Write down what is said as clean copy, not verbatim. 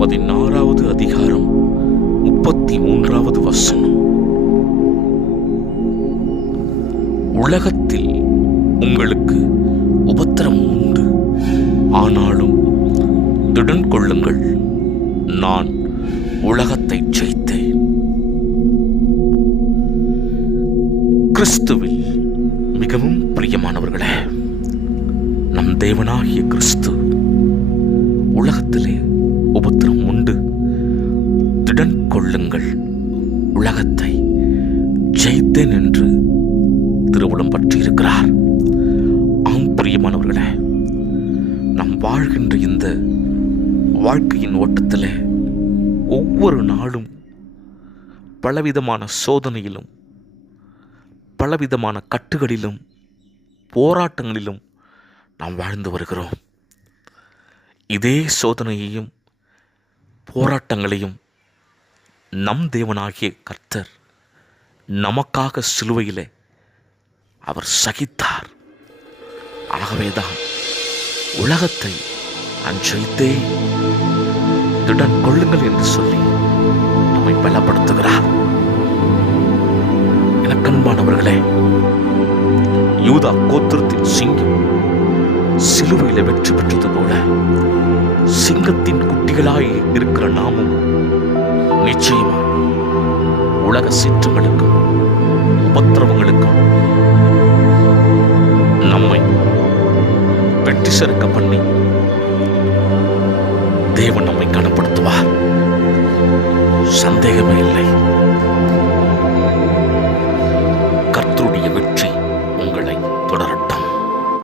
16வது அதிகாரம் 33வது வசனம். உலகத்தில் உங்களுக்கு உபத்திரம் உண்டு, ஆனாலும் திடன் கொள்ளுங்கள், நான் உலகத்தை ஜெயித்தேன். கிறிஸ்துவில் மிகவும் பிரியமானவர்களே, நம் தேவனாகிய கிறிஸ்து உலகத்திலே உபத்திரம் உண்டு, திடன் கொள்ளுங்கள், உலகத்தை ஜெயித்தேன் என்று திருவுளம் பற்றியிருக்கிறார். ஆம் பிரியமானவர்களே, நாம் வாழ்கின்ற இந்த வாழ்க்கையின் ஓட்டத்திலே ஒவ்வொரு நாளும் பலவிதமான சோதனையிலும் பலவிதமான கட்டுகளிலும் போராட்டங்களிலும் நாம் வாழ்ந்து வருகிறோம். இதே சோதனையையும் போராட்டங்களையும் நம் தேவனாகிய கர்த்தர் நமக்காக சிலுவையிலே அவர் சகித்தார். ஆகவேதான் உலகத்தை நான் ஜெயித்தேன், திடன் கொள்ளுங்கள் என்று சொல்லி நம்மை பலப்படுத்துகிறார். எனக்கன்பானவர்களே, யூதா கோத்திரத்தின் சிங்கம் சிலுவையில வெற்றி பெற்றது போல சிங்கத்தின் குட்டிகளாய் இருக்கிற நாமும் நிச்சயமாய் உலக சிற்றங்களுக்கும் உபத்திரவங்களுக்கும் நம்மை வெற்றி சிறக்க பண்ணி தேவன் நம்மை கனப்படுத்துவார், சந்தேகமே இல்லை.